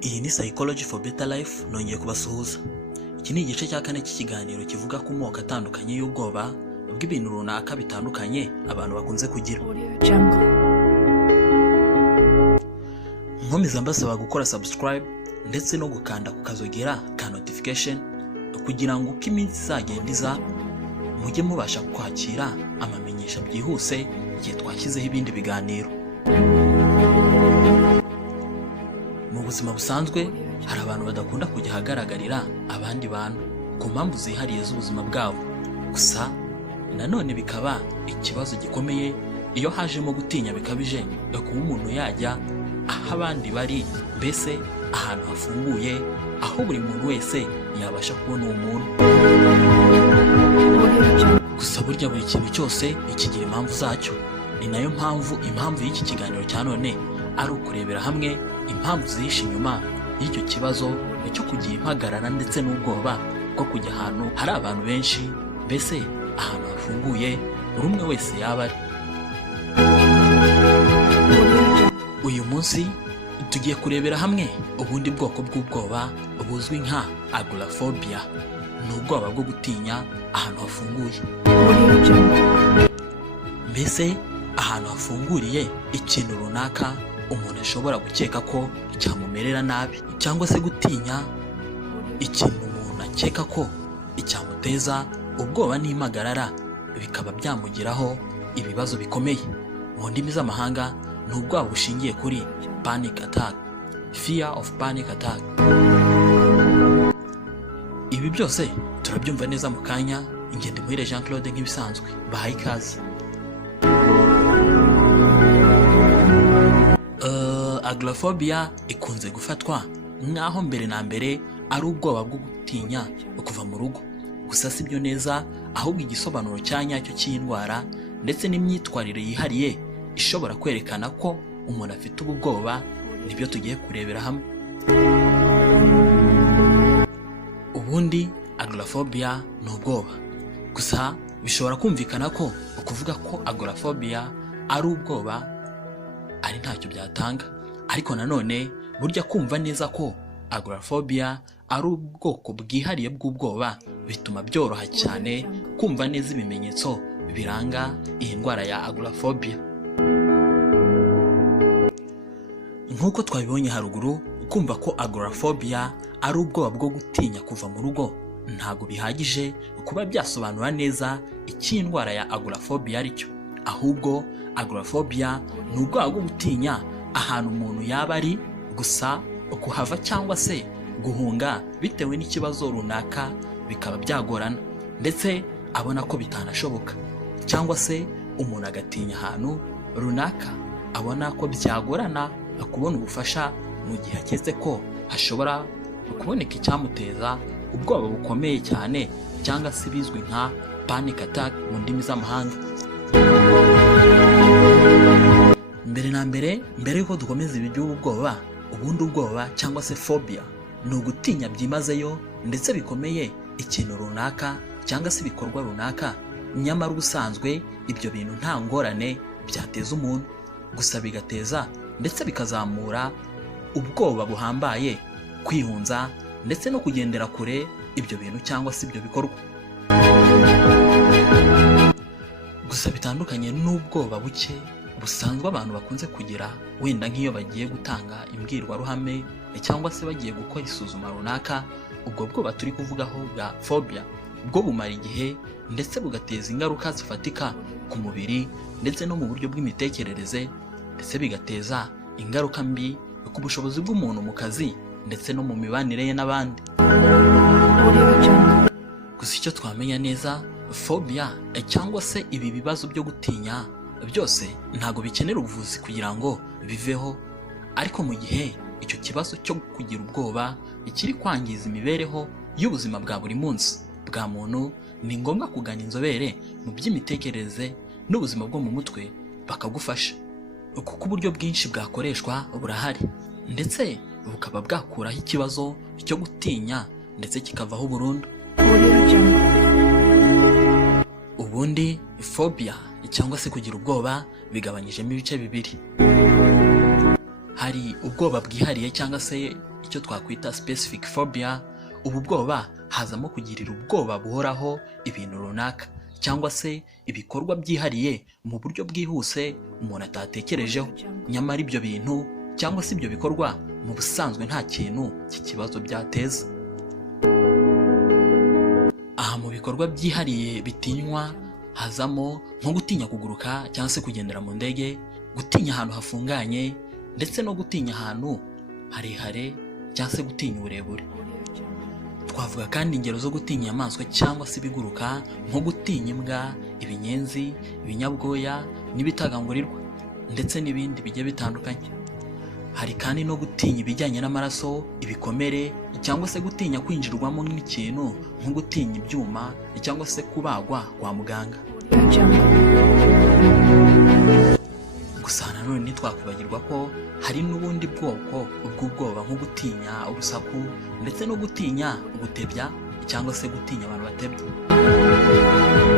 Iyi ni Psychology for Better Life, nongeye kubasuhuza. Iki ni igice cya kane cy'ikiganiro kivuga ku moko atandukanye y'ubwoba bw'ibintu runaka bitandukanye abantu bakunze kugira. Nkomeza mbasaba gukora subscribe ndetse no gukanda ku kazogera ka notification kugira ngo uko iminsi izagenda iza mujye mubasha kwakira amamenyesha byihuse igihe twashyizeho ibindi biganiro. Mu buzima busanzwe hari abantu badakunda kujya hagaragarira abandi bantu ku mpamvu zihariye z'ubuzima bwabo. Gusa nanone bikaba ikibazo gikomeye iyo hajemo gutinya bikabije kuba umuntu yajya aho abandi bari, mbese ahantu hafunguye aho buri muntu wese yabasha kubona uwo muntu. Gusa burya buri kintu cyose kigira impamvu zacyo. Ni nayo impamvu y'iki kiganiro cya none ari ukurebera hamwe impamvu zihishe inyuma y'icyo kibazo cyo kugira impagarara ndetse n'ubwoba bwo kujya ahantu hari abantu benshi, mbese ahantu hafunguye buri umwe wese yaba ari. Uyu munsi tugiye kurebera hamwe ubundi bwoko bw'ubwoba buzwi nka Agoraphobia. Ni ubwoba bwo gutinya ahantu hafunguye. Mbese ahantu hafunguriye ikintu runaka umuntu ashobora gukeka ko cyamumerera nabi, cyangwa se gutinya ikintu umuntu akeka ko icyamuteza ubwoba n'impagarara bikaba byamugiraho ibibazo bikomeye. Mu ndimi z'amahanga ni ubwoba bushingiye kuri panic attack, fear of panic attack. Ibi byose turabyumva neza mu kanya. Ingendo muhire Jean Claude nk'ibisanzwe, bahaye ikaze. Agoraphobia ikunze gufatwa nk'aho mbere na mbere ari ubwoba bwo gutinya kuva mu rugo. Gusa si byo neza, ahubwo igisobanuro cya nyacyo cy'indwara ndetse n'imyitwarire yihariye ishobora kwerekana ko umuntu afite ubu bwoba nibyo tugiye kurebera hamwe. Ubundi Agoraphobia ni ubwoba. Gusa bishobora kumvikana ko ukuvuga ko Agoraphobia ari ubwoba ari ntacyo byatanga. Ariko nanone burya kumva neza ko Agoraphobia ari ubwoko bwihariye bw'ubwoba bituma byoroha cyane kumva neza ibimenyetso biranga iyi ndwara ya Agoraphobia. Nk'uko twabibonye haruguru, kumva ko Agoraphobia ari ubwoba bwo gutinya kuva mu rugo ntago bihagije kuba byasobanura neza icyo indwara ya Agoraphobia ari cyo. Ahubwo Agoraphobia ni ubwoba bwo gutinya ahantu umuntu yaba ari, gusa kuhava cyangwa se guhunga bitewe n'ikibazo runaka bikaba byagorana, ndetse abona ko bitanashoboka, cyangwa se umuntu agatinya ahantu runaka abona ko byagorana kubona ubufasha mu gihe aketse ko hashobora kuboneka icyamuteza ubwoba bukomeye cyane, cyangwa se bizwi nka panic attack mu ndimi z'amahanga. Mbere yuko dukomeza ibi by'ubwoba, ubundi ubwoba cyangwa se phobia ni ugutinya byimazeyo ndetse bikomeye ikintu runaka cyangwa se ibikorwa runaka, nyamara ubusanzwe ibyo bintu nta ngorane byateza umuntu, gusa bigateza ndetse bikazamura ubwoba buhambaye, kwihunza ndetse no kugendera kure ibyo bintu cyangwa se ibyo bikorwa. Gusa bitandukanye n'ubwoba buke busanzwe abantu bakunze kugira, wenda nk'iyo bagiye gutanga imbwirwaruhame cyangwa se bagiye gukora isuzuma runaka. Ubwo bwoba turi kuvugaho bwa phobia bwo bumara igihe ndetse bugateza ingaruka zifatika ku mubiri ndetse no mu buryo bw'imitekerereze, ndetse bigateza ingaruka mbi ku bushobozi bw'umuntu mu kazi ndetse no mu mibanire ye n'abandi. Gusa icyo twamenya neza, phobia cyangwa se ibi bibazo byo gutinya byose ntago bikenera ubuvuzi kugira ngo biveho. Ariko mu gihe icyo kibazo cyo kugira ubwoba kiri kwangiza imibereho y'ubuzima bwa buri munsi bwa muntu, ni ngombwa kugana inzobere mu by'imitekerereze n'ubuzima bwo mu mutwe bakagufasha, kuko uburyo bwinshi bwakoreshwa burahari, ndetse bukaba bwakuraho ikibazo cyo gutinya ndetse kikavaho burundu. Ubundi phobia cyangwa se kugira ubwoba bigabanyijemo ibice bibiri. Hari ubwoba bwihariye cyangwa se icyo twakwita specific phobia. Ubu bwoba hazamo kugirira ubwoba buhoraho ibintu runaka cyangwa se ibikorwa byihariye mu buryo bwihuse umuntu atatekerejeho, nyamara ibyo bintu cyangwa se ibyo bikorwa mu busanzwe nta kintu cy'ikibazo byateza. Aha mu bikorwa byihariye bitinywa hazamo nko gutinya kuguruka cyangwa se kugendera mu ndege, gutinya ahantu hafunganye, ndetse no gutinya ahantu harehare cyangwa se gutinya uburebure. Twavuga kandi ingero zo gutinya inyamaswa cyangwa se ibiguruka nko gutinya imbwa, ibinyenzi, ibinyabwoya n'ibitagangurirwa ndetse n'ibindi bigiye bitandukanye. Hari kandi no gutinya ibijyanye n'amaraso, ibikomere cyangwa se gutinya kwinjirwamo n'ikintu nko gutinya ibyuma cyangwa se kubagwa kwa muganga. Gusa nanone ntitwakwibagirwa ko hari n'ubundi bwoko bw'ubwoba nko gutinya urusaku ndetse no gutinya gutebya cyangwa se gutinya abantu batebya.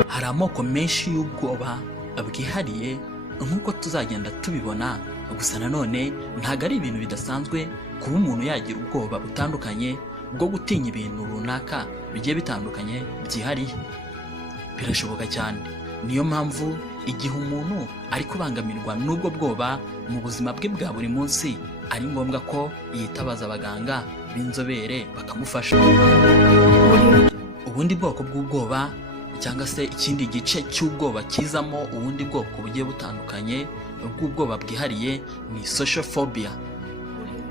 Hari amoko menshi y'ubwoba bwihariye nk'uko tuzagenda tubibona, gusa nanone ntabwo ari ibintu bidasanzwe kuba umuntu yagira ubwoba butandukanye bwo gutinya ibintu runaka bigiye bitandukanye byihariye. Birashoboka cyane, niyo mpamvu igihe umuntu ari kubangamirwa n'ubwo bwoba mu buzima bwe bwa buri munsi ari ngombwa ko yitabaza abaganga b'inzobere bakamufasha. Ubundi bwoko bw'ubwoba cyangwa se ikindi gice cy'ubwoba kizamo ubundi bwoko bugiye butandukanye bw'ubwoba bwihariye ni social phobia.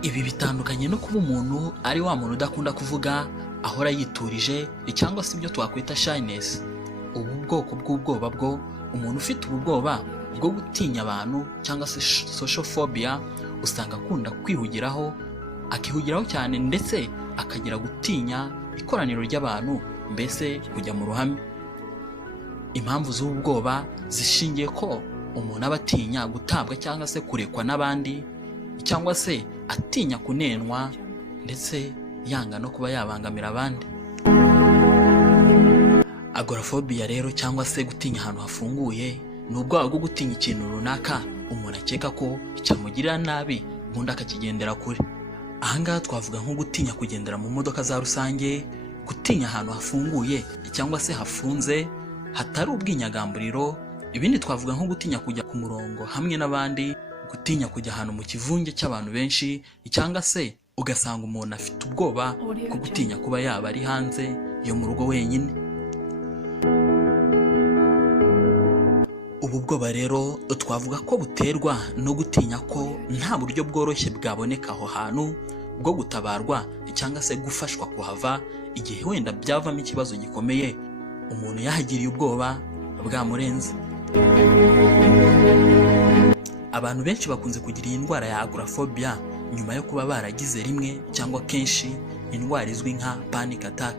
Ibi bitandukanye no kuba umuntu ari wa muntu udakunda kuvuga, ahora yiturije cyangwa se ibyo twakwita shyness. Ubu bwoko bw'ubwoba bwo umuntu ufite ubu bwoba bwo gutinya abantu cyangwa se social phobia usanga akunda kwihugiraho, akihugiraho cyane ndetse akagira gutinya ikoraniro ry'abantu, mbese kujya mu ruhame. Impamvu z'ubu bwoba zishingiye ko umuntu aba atinya gutabwa cyangwa se kurekwa n'abandi, cyangwa se atinya kunenwa ndetse yanga no kuba yabangamira abandi. Agoraphobia rero cyangwa se gutinya ahantu hafunguye ni ubwoba bwo gutinya ikintu runaka umuntu akeka ko cyamugirira nabi ubundi akakigendera kure. Ahangaha twavuga nko gutinya kugendera mu modoka za rusange, gutinya ahantu hafunguye cyangwa se hafunze hatari ubwinyagamburiro. Ibindi twavuga nko gutinya kujya ku murongo hamwe n'abandi, gutinya kujya ahantu mu kivunge cy'abantu benshi, cyangwa se ugasanga umuntu afite ubwoba bwo gutinya kuba yaba ari hanze yo mu rugo wenyine. Ubu bwoba rero twavuga ko buterwa no gutinya ko nta buryo bworoshye bwaboneka aho hantu bwo gutabarwa cyangwa se gufashwa kuhava igihe wenda byavamo ikibazo gikomeye umuntu yahagiriye ubwoba bwamurenze. Abantu benshi bakunze kugira iyi ndwara ya agoraphobia nyuma yo kuba baragize rimwe cyangwa kenshi indwara izwi nka panic attack.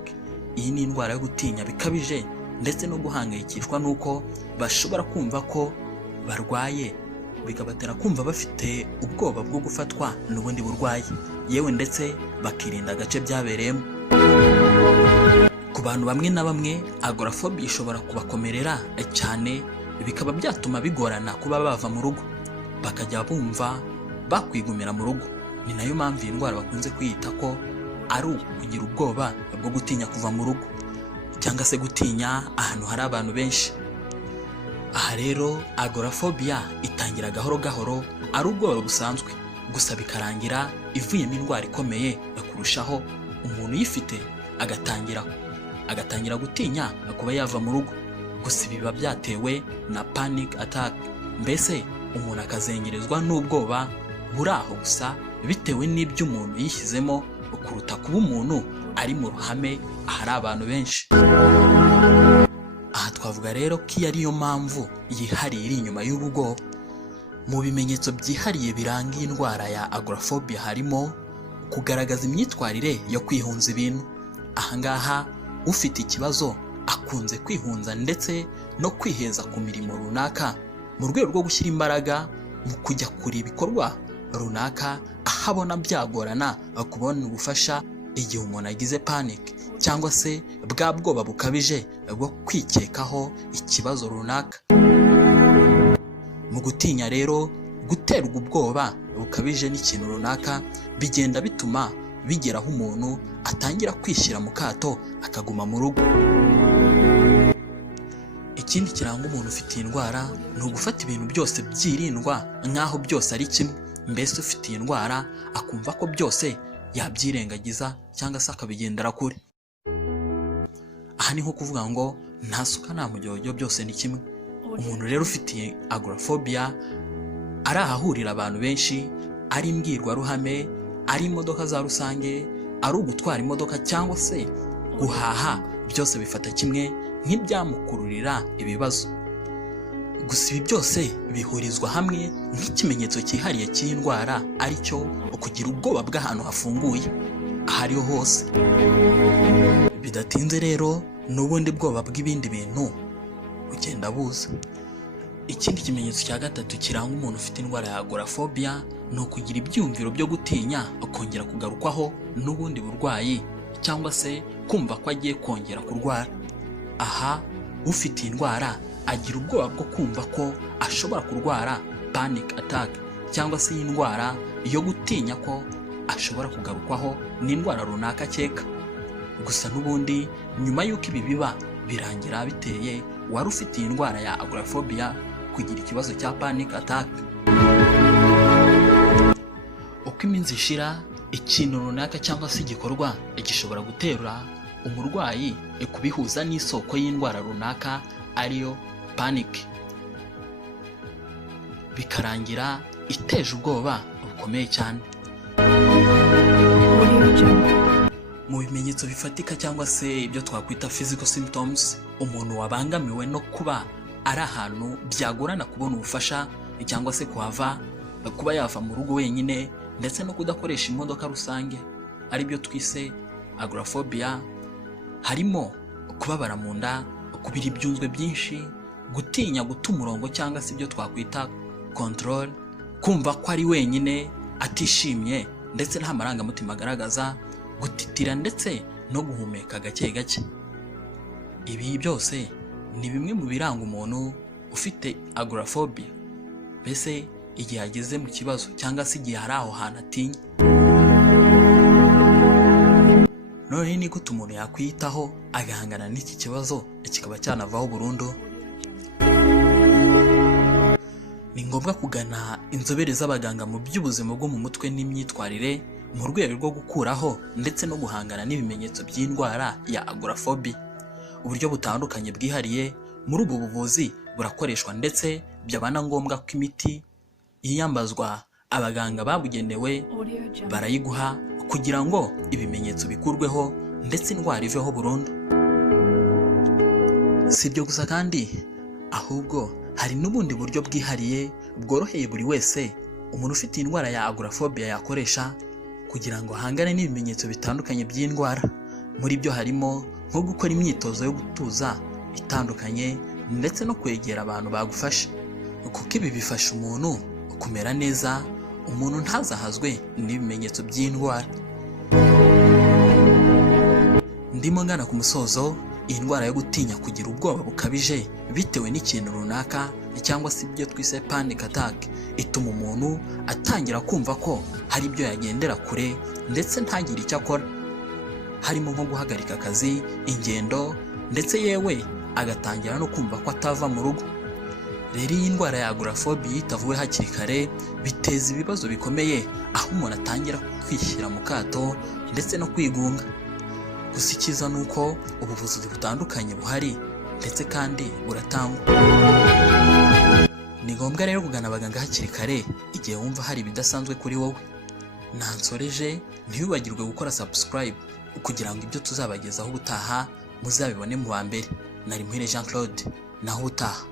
Iyi ni indwara yo gutinya bikabije ndetse no guhangayikishwa nuko bashobora kumva ko barwaye, bikabatera kumva bafite ubwoba bwo gufatwa n'ubundi burwayi, yewe ndetse bakirinda agace byabereyemo. Ku bantu bamwe na bamwe agoraphobia ishobora kubakomerera cyane, bikaba byatuma bigorana kuba bava mu rugo, bakajya bumva bakwigumira mu rugo. Ni nayo mpamvu iyi ndwara bakunze kwiyita ko ari ukugira ubwoba bwo gutinya kuva mu rugo cyangwa se gutinya ahantu hari abantu benshi. Aha rero agoraphobia itangira gahoro gahoro ari ubwoba busanzwe, gusa bikarangira ivuyemo indwara ikomeye kurushaho. Umuntu uyifite agatangira gutinya kuba yava mu rugo, gusa biba byatewe na panic attack, mbese umuntu akazengerezwa n'ubwoba buri aho gusa bitewe n'ibyo umuntu yishyizemo kuruta kuba umuntu ari mu ruhame ahari abantu benshi. Aha twavuga rero ko iyo ariyo mpamvu yihariye iri inyuma y'ubu bwoba. Mu bimenyetso byihariye biranga iyi ndwara ya agoraphobia harimo kugaragaza imyitwarire yo kwihunza ibintu. Ahangaha ufite ikibazo akunze kwihunza ndetse no kwiheza ku mirimo runaka mu rwego rwo gushyira imbaraga mu kujya kure ibikorwa runaka, ahabona byagorana kubona ubufasha igihe umuntu agize panic cyangwa se bwa bwoba bukabije bwo kwikekaho ikibazo runaka. Mu gutinya rero guterwa ubwoba bukabije n'ikintu runaka bigenda bituma bigeraho umuntu atangira kwishyira mu kato akaguma mu rugo. Ikindi kiranga umuntu ufite iyi ndwara ni ugufata ibintu byose byirindwa nk'aho byose ari kimwe. Mbese ufite iyi ndwara akumva ko byose yabyirengagiza cyangwa se akabigendera kure. Aha ni nko kuvuga ngo nta suka nta mujyojyo, byose ni kimwe. Umuntu rero ufite agoraphobia ari ahahurira abantu benshi, ari imbwirwaruhame, ari imodoka za rusange, ari ugutwara imodoka cyangwa se guhaha, byose bifata kimwe nk'ibyamukururira ibibazo. Gusa ibi byose bihurizwa hamwe nk'ikimenyetso cyihariye cy'iyi ndwara, ari cyo kugira ubwoba bw'ahantu hafunguye aho ariho hose. Bidatinze rero n'ubundi bwoba bw'ibindi bintu bugenda buza. Ikindi kimenyetso cya gatatu kiranga umuntu ufite indwara ya agoraphobia ni ukugira ibyumviro byo gutinya kongera kugarukwaho n'ubundi burwayi cyangwa se kumva ko agiye kongera kurwara. Aha ufite indwara agira ubwoba bwo kumva ko ashobora kurwara panic attack cyangwa se indwara yo gutinya ko ashobora kugarukwaho n'indwara runaka akeka. Gusa n'ubundi nyuma y'uko ibi biba birangira biteye wari ufite iyi ndwara ya agoraphobia kugira ikibazo cya panic attack. Uko iminsi ishira, ikintu runaka cyangwa se igikorwa gishobora gutera umurwayi kubihuza n'isoko y'indwara runaka ariyo panic, bikarangira iteje ubwoba bukomeye cyane. Mu bimenyetso bifatika cyangwa se ibyo twakwita physical symptoms, umuntu wabangamiwe no kuba ari ahantu byagorana kubona ubufasha cyangwa se kuhava, kuba yava mu rugo wenyine, ndetse no kudakoresha imodoka rusange, ari byo twise agoraphobia. Harimo kubabara mu nda, kubira ibyunzwe byinshi, gutinya guta umurongo cyangwa se ibyo twakwita control, kumva ko ari wenyine atishimye ndetse nta marangamutima agaragaza, gutitira ndetse no guhumeka gake gake. Ibi byose ni bimwe mu biranga umuntu ufite agoraphobia, mbese igihe ageze mu kibazo cyangwa se igihe hari aho hantu atinya. None ni gute umuntu yakwiyitaho agahangana n'iki kibazo kikaba cyanavaho burundu? Ni ngombwa kugana inzobere z'abaganga mu by'ubuzima bwo mu mutwe n'imyitwarire mu rwego rwo gukuraho ndetse no guhangana n'ibimenyetso by'indwara ya agoraphobia. Uburyo butandukanye bwihariye muri ubu buvuzi burakoreshwa, ndetse byaba na ngombwa ko imiti yiyambazwa abaganga babugenewe barayiguha kugira ngo ibimenyetso bikurweho ndetse indwara iveho burundu. Si ibyo gusa kandi, ahubwo hari n'ubundi buryo bwihariye bworoheye buri wese umuntu ufite indwara ya agoraphobia yakoresha kugira ngo ahangane n'ibimenyetso bitandukanye by'indwara. Muri byo harimo nko gukora imyitozo yo gutuza itandukanye ndetse no kwegera abantu bagufasha, kuko ibi bifasha umuntu kumera neza, umuntu ntazahazwe n'ibimenyetso by'indwara. Ndimo ngana ku musozo. Iyi ndwara yo gutinya kugira ubwoba bukabije bitewe n'ikintu runaka cyangwa se ibyo twise panic attack ituma umuntu atangira kumva ko hari ibyo yagendera kure ndetse ntagire icyo akora, harimo nko guhagarika akazi, ingendo, ndetse yewe agatangira no kumva ko atava mu rugo. Rero iyi ndwara ya agoraphobia itavuwe hakiri kare biteza ibibazo bikomeye, aho umuntu atangira kwishyira mu kato ndetse no kwigunga. Gusa icyiza ni uko ubuvuzi butandukanye buhari ndetse kandi buratangwa. Ni ngombwa rero kugana abaganga hakiri kare igihe wumva hari ibidasanzwe kuri wowe. Nansoreje, ntibibagirwe gukora subscribe kugira ngo ibyo tuzabagezaho ubutaha muzabibone mu ba mbere. Nari Muhire Jean Claude, naho utaha.